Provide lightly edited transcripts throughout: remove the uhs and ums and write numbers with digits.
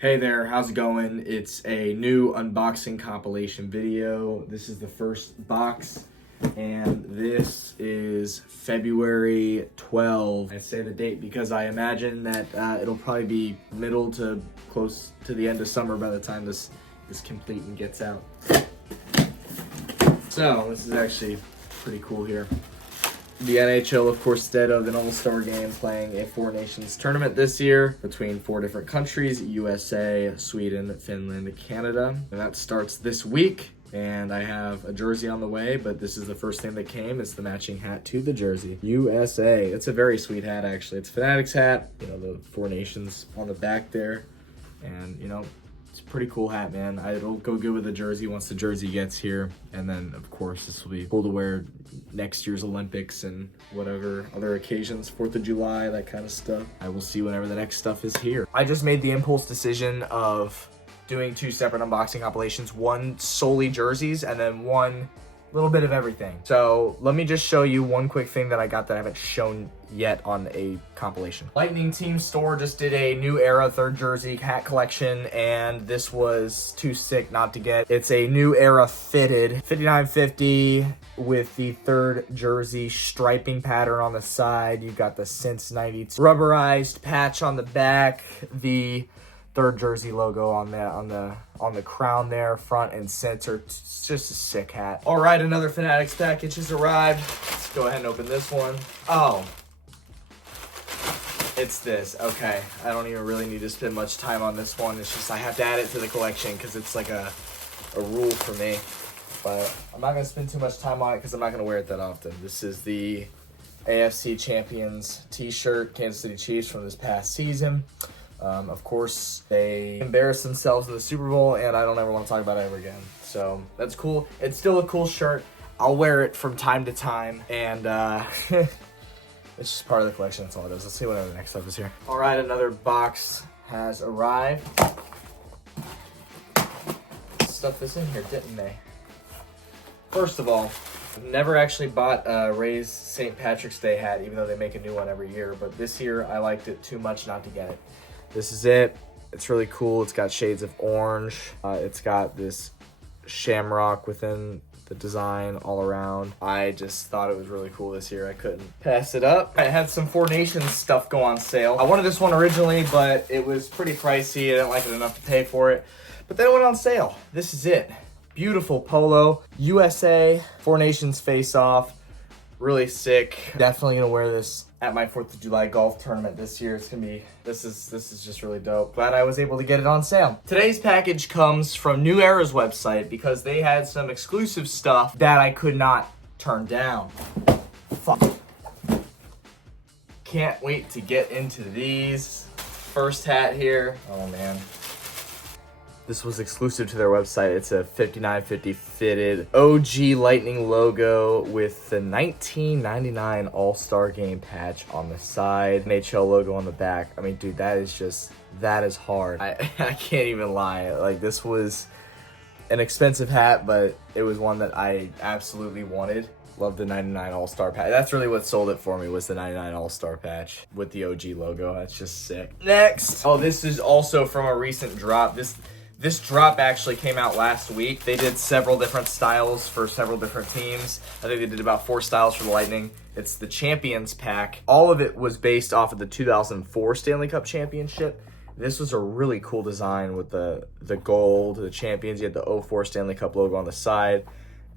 Hey there, how's it going? It's a new unboxing compilation video. This is the first box, and this is February 12. I say the date because I imagine that it'll probably be middle to close to the end of summer by the time this is complete and gets out. So, this is actually pretty cool here. The NHL, of course, instead of an all-star game, playing a Four Nations tournament this year between 4 different countries: USA, Sweden, Finland, Canada. And that starts this week, and I have a jersey on the way, but this is the first thing that came. It's the matching hat to the jersey. USA. It's a very sweet hat, actually. It's a Fanatics hat, you know, the Four Nations on the back there, and, you know, it's a pretty cool hat, man. It'll go good with the jersey once the jersey gets here. And then, of course, this will be cool to wear next year's Olympics and whatever other occasions, 4th of July, that kind of stuff. I will see whenever the next stuff is here. I just made the impulse decision of doing 2 separate unboxing compilations, one solely jerseys and then one little bit of everything. So let me just show you one quick thing that I got that I haven't shown yet on a compilation. Lightning Team Store just did a New Era 3rd jersey hat collection, and this was too sick not to get. It's a New Era fitted 5950 with the 3rd jersey striping pattern on the side. You've got the Since 92 rubberized patch on the back, the 3rd jersey logo on the crown there, front and center. It's just a sick hat. All right, another Fanatics package has arrived. Let's go ahead and open this one. Oh, it's this. Okay, I don't even really need to spend much time on this one. It's just I have to add it to the collection because it's like a rule for me. But I'm not gonna spend too much time on it because I'm not gonna wear it that often. This is the AFC Champions t-shirt, Kansas City Chiefs from this past season. Of course, they embarrassed themselves in the Super Bowl, and I don't ever want to talk about it ever again. So that's cool. It's still a cool shirt. I'll wear it from time to time, and it's just part of the collection. That's all it is. Let's see what the next stuff is here. All right, another box has arrived. Stuff this in here, didn't they? First of all, I've never actually bought a Ray's St. Patrick's Day hat, even though they make a new one every year. But this year, I liked it too much not to get it. This is it. It's really cool. It's got shades of orange. It's got this shamrock within the design all around. I just thought it was really cool this year. I couldn't pass it up. I had some Four Nations stuff go on sale. I wanted this one originally, but it was pretty pricey. I didn't like it enough to pay for it. But then it went on sale. This is it. Beautiful Polo. USA, Four Nations face-off. Really sick. Definitely gonna wear this at my 4th of July golf tournament this year. It's gonna be, this is just really dope. Glad I was able to get it on sale. Today's package comes from New Era's website because they had some exclusive stuff that I could not turn down. Fuck. Can't wait to get into these. First hat here. Oh man. This was exclusive to their website. It's a 5950 fitted OG Lightning logo with the 1999 All-Star Game patch on the side, NHL logo on the back. I mean, dude, that is hard. I can't even lie. Like, this was an expensive hat, but it was one that I absolutely wanted. Love the 99 All-Star patch. That's really what sold it for me, was the 99 All-Star patch with the OG logo. That's just sick. Next. Oh, this is also from a recent drop. This drop actually came out last week. They did several different styles for several different teams. I think they did about 4 styles for the Lightning. It's the Champions pack. All of it was based off of the 2004 Stanley Cup Championship. This was a really cool design with the gold, the Champions. You had the 04 Stanley Cup logo on the side,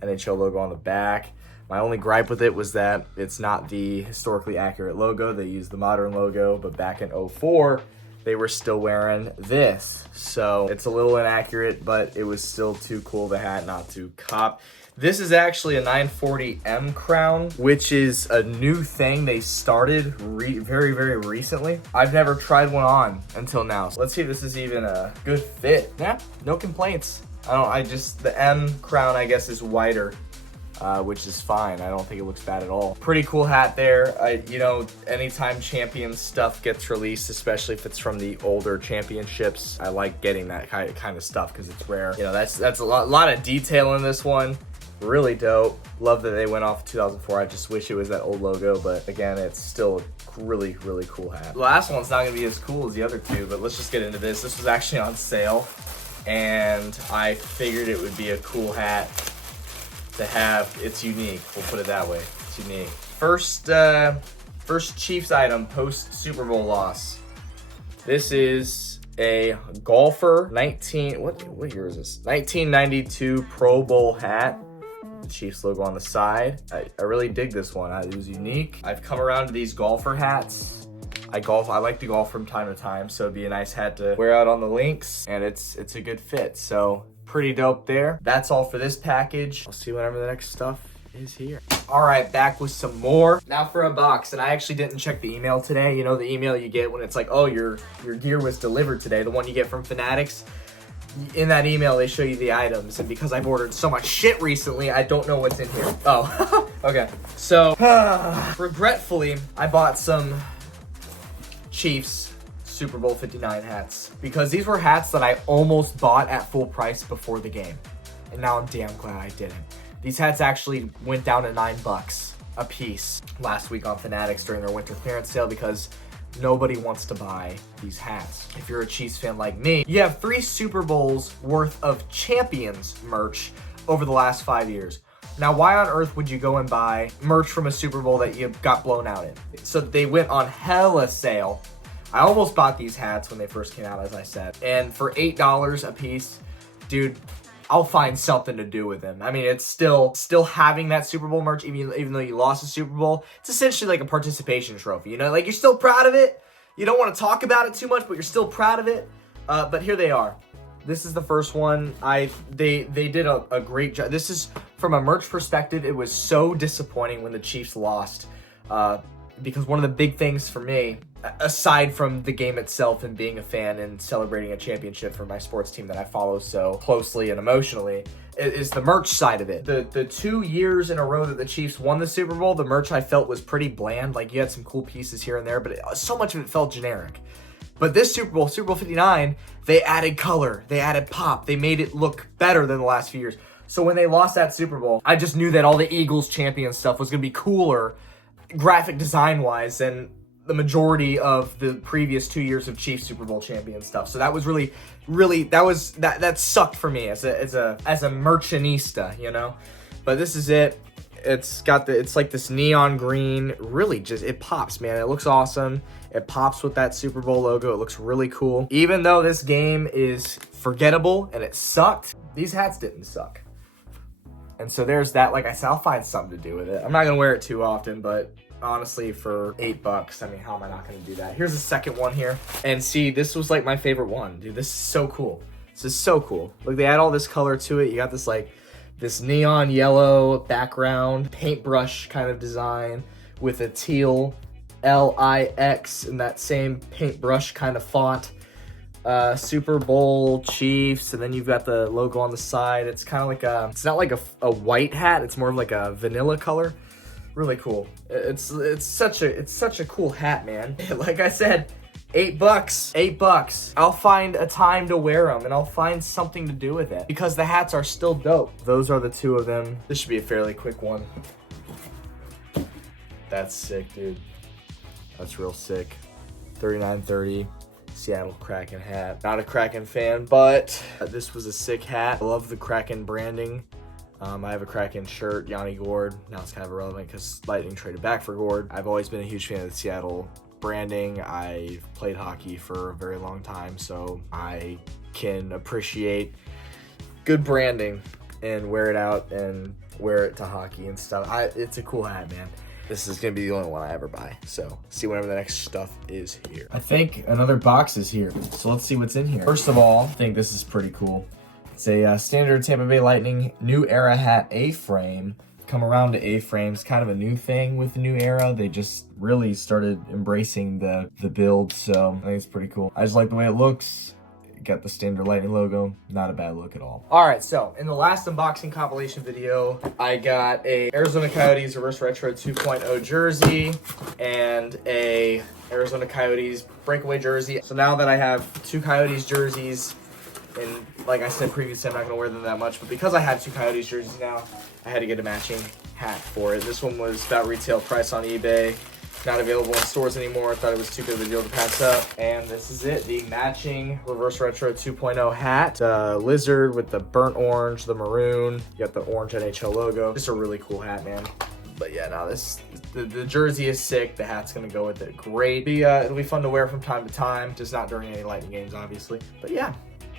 NHL logo on the back. My only gripe with it was that it's not the historically accurate logo. They used the modern logo, but back in 04, they were still wearing this. So it's a little inaccurate, but it was still too cool the hat not to cop. This is actually a 940M crown, which is a new thing they started very, very recently. I've never tried one on until now. So let's see if this is even a good fit. Yeah, no complaints. The M crown, I guess, is wider. Which is fine. I don't think it looks bad at all. Pretty cool hat there. You know, anytime Champions stuff gets released, especially if it's from the older championships, I like getting that kind of stuff because it's rare. You know, that's a lot of detail in this one. Really dope. Love that they went off 2004. I just wish it was that old logo, but again, it's still a really, really cool hat. The last one's not gonna be as cool as the other two, but let's just get into this. This was actually on sale, and I figured it would be a cool hat to have. It's unique, we'll put it that way. It's unique. First Chiefs item post Super Bowl loss. This is a golfer what year is this? 1992 Pro Bowl hat. The Chiefs logo on the side. I really dig this one. It was unique. I've come around to these golfer hats. I like to golf from time to time, so it'd be a nice hat to wear out on the links, and it's a good fit. So pretty dope there. That's all for this package. I'll see whenever the next stuff is here. All right, back with some more. Now for a box, and I actually didn't check the email today. You know the email you get when it's like, oh, your gear was delivered today, the one you get from Fanatics. In that email, they show you the items, and because I've ordered so much shit recently, I don't know what's in here. Oh, okay. So, regretfully, I bought some Chiefs Super Bowl 59 hats, because these were hats that I almost bought at full price before the game, and now I'm damn glad I didn't. These hats actually went down to $9 a piece last week on Fanatics during their winter clearance sale, because nobody wants to buy these hats. If you're a Chiefs fan like me, you have 3 Super Bowls worth of champions merch over the last 5 years. Now, why on earth would you go and buy merch from a Super Bowl that you got blown out in? So they went on hella sale. I almost bought these hats when they first came out, as I said. And for $8 a piece, dude, I'll find something to do with them. I mean, it's still having that Super Bowl merch, even though you lost the Super Bowl. It's essentially like a participation trophy, you know? Like, you're still proud of it. You don't want to talk about it too much, but you're still proud of it. But here they are. This is the first one. They did a great job. This is, from a merch perspective, it was so disappointing when the Chiefs lost. Because one of the big things for me, aside from the game itself and being a fan and celebrating a championship for my sports team that I follow so closely and emotionally, is the merch side of it. The 2 years in a row that the Chiefs won the Super Bowl, the merch I felt was pretty bland. Like, you had some cool pieces here and there, but so much of it felt generic. But this Super Bowl 59, they added color, they added pop, they made it look better than the last few years. So when they lost that Super Bowl, I just knew that all the Eagles champion stuff was going to be cooler graphic design wise than the majority of the previous 2 years of Chiefs Super Bowl champion stuff. So that was really that sucked for me as a merchanista, you know. But this is it. It's like this neon green. Really, just, it pops, man. It looks awesome. It pops with that Super Bowl logo. It looks really cool. Even though this game is forgettable and it sucked, these hats didn't suck. And so there's that. Like I said, I'll find something to do with it. I'm not gonna wear it too often, but honestly, for $8, I mean, how am I not gonna do that? Here's the second one here. And see, this was like my favorite one. Dude, this is so cool. This is so cool. Look, they add all this color to it. You got this like this neon yellow background, paintbrush kind of design with a teal LIX in that same paintbrush kind of font. Super Bowl Chiefs, and then you've got the logo on the side. It's kind of like it's not like a white hat. It's more of like a vanilla color. Really cool. It's such a cool hat, man. Like I said, $8. I'll find a time to wear them, and I'll find something to do with it, because the hats are still dope. Those are the 2 of them. This should be a fairly quick one. That's sick, dude. That's real sick. 3930 Seattle Kraken hat. Not a Kraken fan, but this was a sick hat. I love the Kraken branding. I have a Kraken shirt, Yanni Gord. Now it's kind of irrelevant because Lightning traded back for Gord. I've always been a huge fan of the Seattle branding. I've played hockey for a very long time, so I can appreciate good branding and wear it out and wear it to hockey and stuff. It's a cool hat, man. This is going to be the only one I ever buy. So, see whenever the next stuff is here. I think another box is here. So, let's see what's in here. First of all, I think this is pretty cool. It's a standard Tampa Bay Lightning New Era Hat A-frame. Come around to A-frames, kind of a new thing with the New Era. They just really started embracing the build, so I think it's pretty cool. I just like the way it looks. Got the standard Lightning logo. Not a bad look at all. All right, so in the last unboxing compilation video, I got a Arizona Coyotes Reverse Retro 2.0 jersey and a Arizona Coyotes breakaway jersey. So now that I have 2 Coyotes jerseys And like I said previously, I'm not going to wear them that much. But because I have 2 Coyotes jerseys now, I had to get a matching hat for it. This one was about retail price on eBay. Not available in stores anymore. I thought it was too good of a deal to pass up. And this is it, the matching Reverse Retro 2.0 hat. Lizard with the burnt orange, the maroon. You got the orange NHL logo. Just a really cool hat, man. But yeah, no, the jersey is sick. The hat's gonna go with it. Great. It'll be fun to wear from time to time, just not during any Lightning games, obviously. But yeah,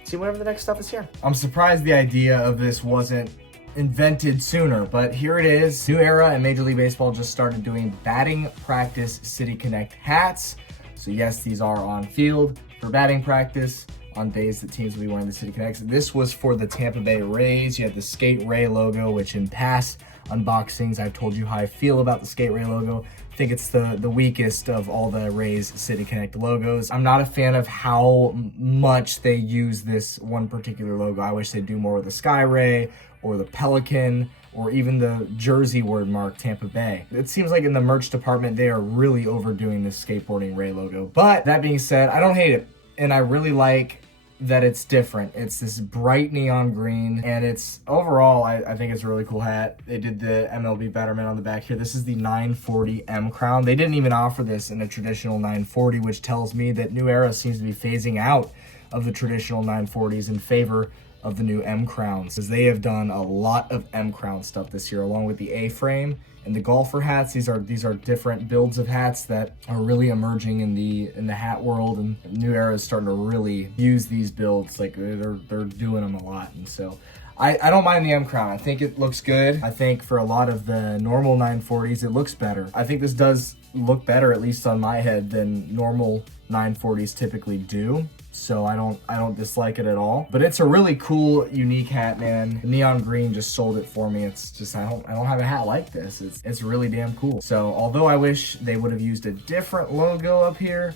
see whenever the next stuff is here. I'm surprised the idea of this wasn't invented sooner, but here it is. New Era and Major League Baseball just started doing batting practice City Connect hats. So yes, these are on field for batting practice on days that teams will be wearing the City Connects. This was for the Tampa Bay Rays. You had the Skate Ray logo, which in past unboxings, I've told you how I feel about the Skate Ray logo. I think it's the weakest of all the Rays City Connect logos. I'm not a fan of how much they use this one particular logo. I wish they'd do more with the Sky Ray or the Pelican or even the jersey word mark Tampa Bay. It seems like in the merch department, they are really overdoing this skateboarding Ray logo. But that being said, I don't hate it. And I really like that it's different. It's this bright neon green, and it's overall, I think it's a really cool hat. They did the MLB Betterment on the back here. This is the 940 M crown. They didn't even offer this in a traditional 940, which tells me that New Era seems to be phasing out of the traditional 940s in favor of the new M crowns, because they have done a lot of M crown stuff this year, along with the A-frame and the golfer hats. These are different builds of hats that are really emerging in the hat world, and New Era is starting to really use these builds. Like they're doing them a lot, and so I don't mind the M crown. I think it looks good. I think for a lot of the normal 940s, it looks better. I think this does look better, at least on my head, than normal 940s typically do. So I don't dislike it at all. But it's a really cool, unique hat, man. The neon green just sold it for me. It's just, I don't have a hat like this. It's really damn cool. So although I wish they would have used a different logo up here,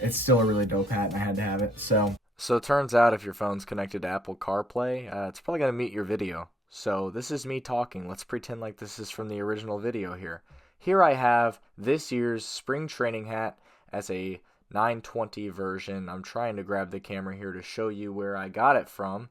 it's still a really dope hat, and I had to have it. So it turns out if your phone's connected to Apple CarPlay, it's probably gonna meet your video. So this is me talking. Let's pretend like this is from the original video here. Here I have this year's spring training hat as a 920 version. I'm trying to grab the camera here to show you where I got it from.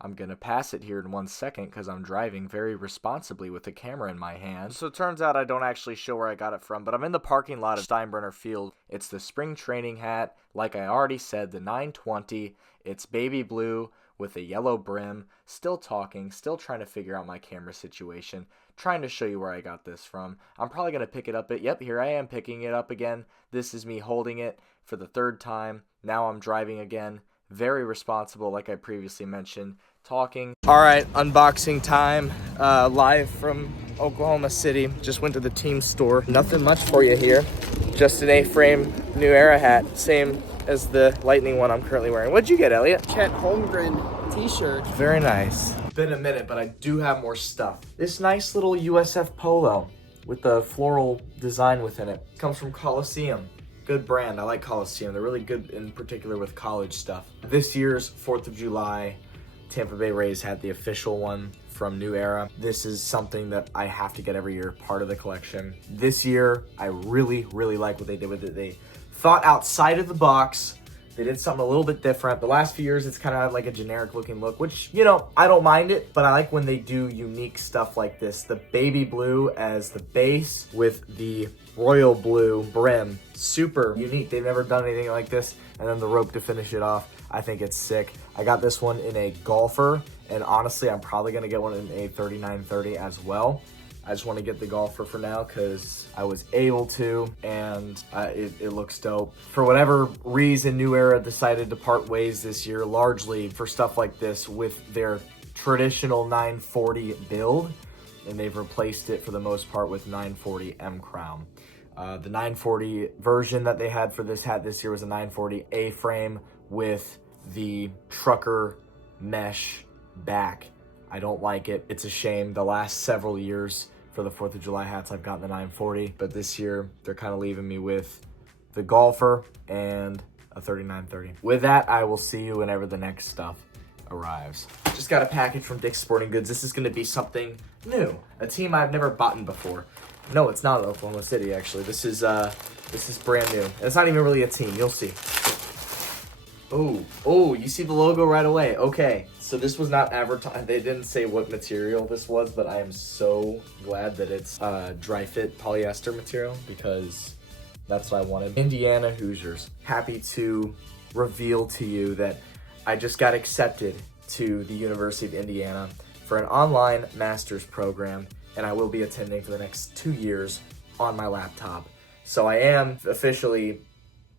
I'm going to pass it here in 1 second because I'm driving very responsibly with the camera in my hand. So it turns out I don't actually show where I got it from, but I'm in the parking lot of Steinbrenner Field. It's the spring training hat. Like I already said, the 920. It's baby blue with a yellow brim. Still talking, still trying to figure out my camera situation. Trying to show you where I got this from. I'm probably going to pick it up. Yep, here I am picking it up again. This is me holding it for the 3rd time. Now I'm driving again. Very responsible, like I previously mentioned. Talking. All right, unboxing time. Live from Oklahoma City. Just went to the team store. Nothing much for you here. Just an A-frame New Era hat. Same as the Lightning one I'm currently wearing. What'd you get, Elliot? Chet Holmgren t-shirt. Very nice. Been a minute, but I do have more stuff. This nice little USF Polo with the floral design within it. Comes from Colosseum. Good brand. I like Colosseum. They're really good in particular with college stuff. This year's 4th of July Tampa Bay Rays had the official one from New Era. This is something that I have to get every year, part of the collection. This year, I really, really like what they did with it. They thought outside of the box. They did something a little bit different. The last few years, it's kind of like a generic looking look, which, you know, I don't mind it, but I like when they do unique stuff like this. The baby blue as the base with the royal blue brim. Super unique. They've never done anything like this. And then the rope to finish it off. I think it's sick. I got this one in a golfer, and honestly, I'm probably gonna get one in a 3930 as well. I just want to get the golfer for now because I was able to, and it looks dope. For whatever reason, New Era decided to part ways this year, largely for stuff like this with their traditional 940 build, and they've replaced it for the most part with 940 M Crown. The 940 version that they had for this hat this year was a 940 A-frame with the trucker mesh back. I don't like it. It's a shame. The last several years for the 4th of July hats, I've gotten the 940, but this year they're kind of leaving me with the golfer and a 3930. With that, I will see you whenever the next stuff arrives. Just got a package from Dick's Sporting Goods. This is going to be something new, a team I've never bought before. No, it's not Oklahoma City, actually. This is brand new. And it's not even really a team. You'll see. Oh, you see the logo right away. Okay, so this was not advertised. They didn't say what material this was, but I am so glad that it's dri-fit polyester material because that's what I wanted. Indiana Hoosiers. Happy to reveal to you that I just got accepted to the University of Indiana for an online master's program, and I will be attending for the next 2 years on my laptop. So I am officially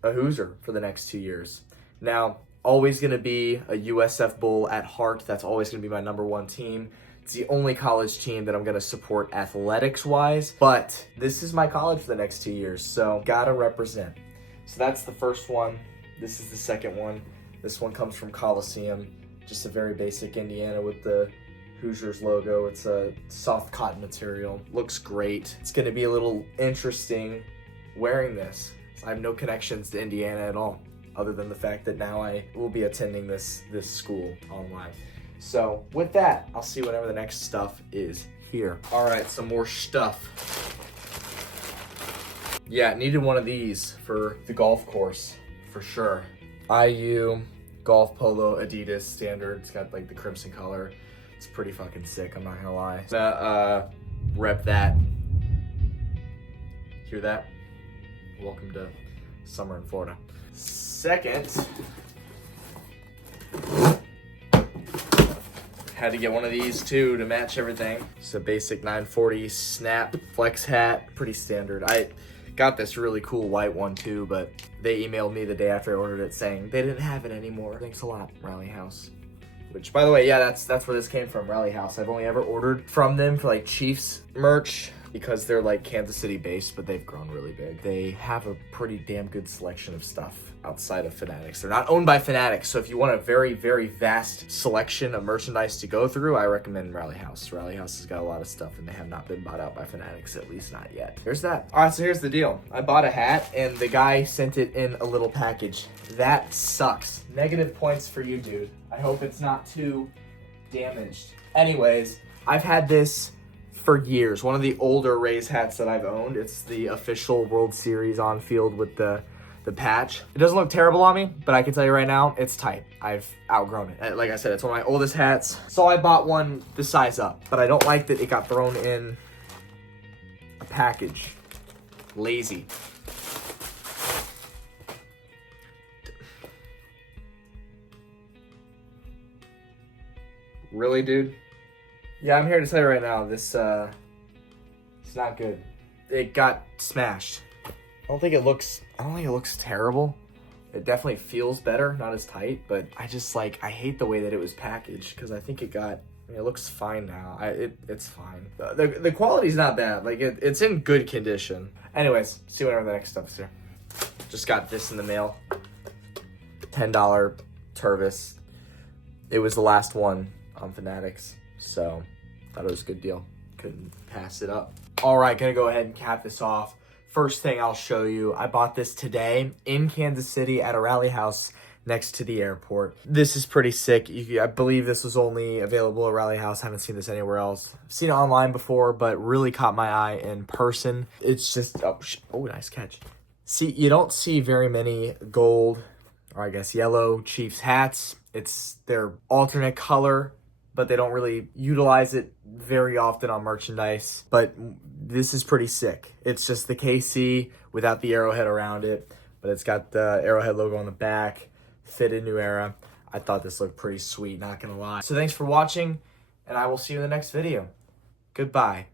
a Hoosier for the next 2 years. Now, always going to be a USF Bull at heart. That's always going to be my number one team. It's the only college team that I'm going to support athletics-wise, but this is my college for the next 2 years, so gotta represent. So that's the first one. This is the second one. This one comes from Colosseum, just a very basic Indiana with the Hoosiers logo. It's a soft cotton material. Looks great. It's going to be a little interesting wearing this. I have no connections to Indiana at all, other than the fact that now I will be attending this school online. So with that, I'll see whatever the next stuff is here. All right, some more stuff. Yeah, needed one of these for the golf course, for sure. IU golf polo Adidas standard. It's got like the crimson color. It's pretty fucking sick, I'm not gonna lie. Rep that. Hear that? Welcome to summer in Florida. Second, had to get one of these too to match everything. It's a basic 940 snap flex hat, pretty standard. I got this really cool white one too, but they emailed me the day after I ordered it saying they didn't have it anymore. Thanks a lot, Rally House. Which, by the way, yeah, that's where this came from, Rally House. I've only ever ordered from them for like Chiefs merch because they're like Kansas City based, but they've grown really big. They have a pretty damn good selection of stuff outside of Fanatics. They're not owned by Fanatics, so if you want a very, very vast selection of merchandise to go through, I recommend Rally House. Rally House has got a lot of stuff, and they have not been bought out by Fanatics, at least not yet. There's that. All right, so here's the deal. I bought a hat, and the guy sent it in a little package. That sucks. Negative points for you, dude. I hope it's not too damaged. Anyways, I've had this for years. One of the older Rays hats that I've owned. It's the official World Series on field with the patch. It doesn't look terrible on me, but I can tell you right now, it's tight. I've outgrown it. Like I said, it's one of my oldest hats. So I bought one the size up, but I don't like that it got thrown in a package. Lazy. Really, dude? Yeah, I'm here to tell you right now, this, it's not good. It got smashed. I don't think it looks terrible. It definitely feels better, not as tight, but I just I hate the way that it was packaged because I think it looks fine now. It's fine. The quality's not bad. Like it's in good condition. Anyways, see whatever the next stuff is here. Just got this in the mail. $10 Tervis. It was the last one on Fanatics, so thought it was a good deal. Couldn't pass it up. All right, gonna go ahead and cap this off. First thing I'll show you, I bought this today in Kansas City at a Rally House next to the airport. This is pretty sick. I believe this was only available at Rally House. Haven't seen this anywhere else. I've seen it online before, but really caught my eye in person. It's just, oh, nice catch. See, you don't see very many gold, or I guess yellow Chiefs hats. It's their alternate color, but they don't really utilize it very often on merchandise. But this is pretty sick. It's just the KC without the arrowhead around it, but it's got the arrowhead logo on the back, fitted New Era. I thought this looked pretty sweet, not gonna lie. So thanks for watching, and I will see you in the next video. Goodbye.